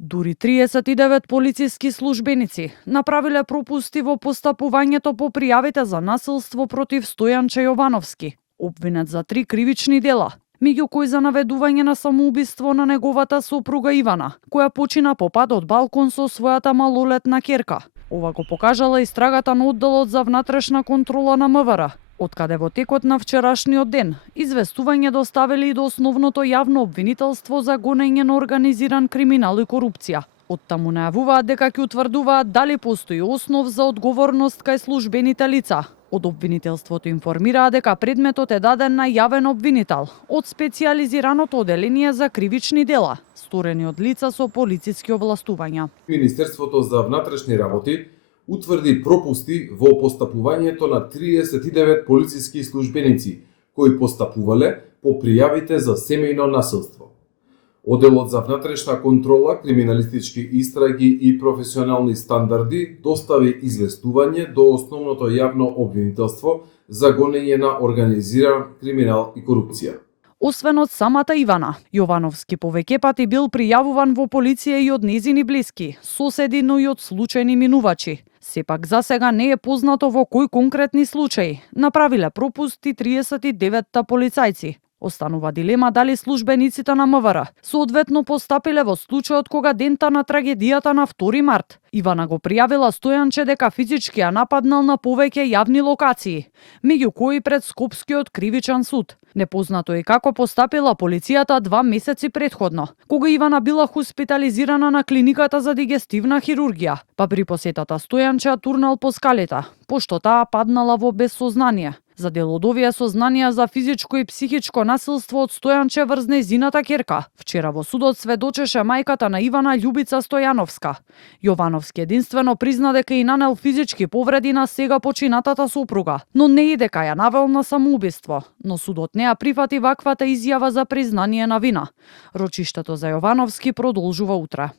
Дури 39 полициски службеници направиле пропусти во постапувањето по пријавите за насилство против Стојанче Јовановски, обвинет за 3 кривични дела, меѓу кои за наведување на самоубиство на неговата сопруга Ивана, која почина по пат од балкон со својата малолетна ќерка. Ова го покажала истрагата на одделот за внатрешна контрола на МВР, откаде во текот на вчерашниот ден известување доставили и до основното јавно обвинителство за гонење на организиран криминал и корупција. Оттаму најавуваат дека ќе утврдуваат дали постои основ за одговорност кај службените лица. Од обвинителството информираа дека предметот е даден на јавен обвинител од специјализираното оделение за кривични дела, сторени од лица со полициски овластувања. Министерството за внатрешни работи утврди пропусти во постапувањето на 39 полициски службеници кои постапувале по пријавите за семејно насилство. Оделот за внатрешна контрола, криминалистички истраги и професионални стандарди достави известување до основното јавно обвинителство за гонење на организиран криминал и корупција. Освен од самата Ивана, Јовановски повеќе пати бил пријавуван во полиција и од незини блиски, соседи, но и од случајни минувачи. Сепак за сега не е познато во кои конкретни случаи направиле пропусти 39 полицајци. Останува дилема дали службениците на МВР соодветно постапиле во случајот кога дента на трагедијата на 2 март. Ивана го пријавила Стојанче дека физички ја нападнал на повеќе јавни локации, меѓу кои пред Скопскиот кривичен суд. Непознато е како постапила полицијата 2 месеци претходно, кога Ивана била хоспитализирана на клиниката за дигестивна хирургија, па при посетата Стојанче турнал по скалите, пошто таа паднала во безсознание. За дел од овие сознанија за физичко и психичко насилство од Стојанче врз нејзината ќерка, вчера во судот сведочеше мајката на Ивана Љубица Стојановска. Јовановски единствено призна дека и нанел физички повреди на сега починатата сопруга, но не и дека ја навел на самоубиство, но судот не ја прифати ваквата изјава за признание на вина. Рочиштето за Јовановски продолжува утре.